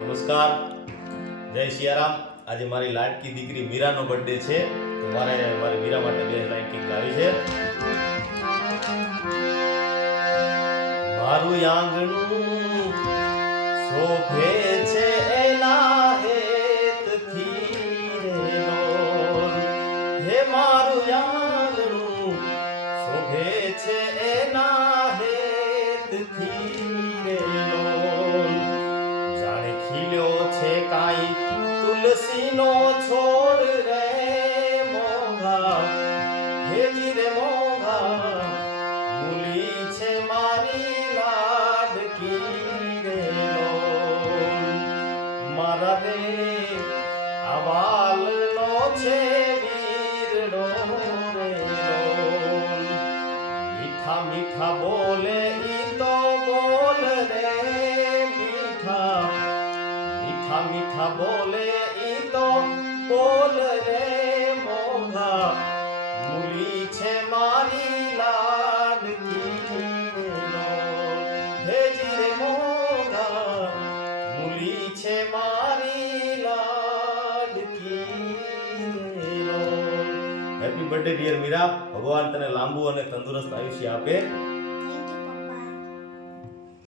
નમસ્કાર, જય સિયારામ. આજે મારી લાડકી દીકરી મીરાનો બર્થડે છે, તો મારી મીરા માટે બે લાઈન ગીત ગાવી છે. મારું આંગણું શોભે છે એના હેતથી રે લોલ, હે મારું આંગણું શોભે છે એના હેતથી રે લોલ. જાણે ખીલ્યો છે કાઈ તુલસીનો છોડ રે મોંઘા, હેજી રે મોંઘા, મૂલી છે મારી લાડકી રે લોલ. મારા રે આવાલનો છે વીરડો રે લોલ. મીઠા મીઠા બોલે ઈ તો બોલ રે મીઠા, મીઠા મીઠા બોલે ઈ તો બોલ રે મોંઘા, મૂલી છે મારી લાડકી રે લોલ. હેજી રે મોંઘા, મૂલી છે મારી લાડકી રે લોલ. Happy birthday dear Meera. ભગવાન તને લાંબુ અને તંદુરસ્ત આયુષ્ય આપે.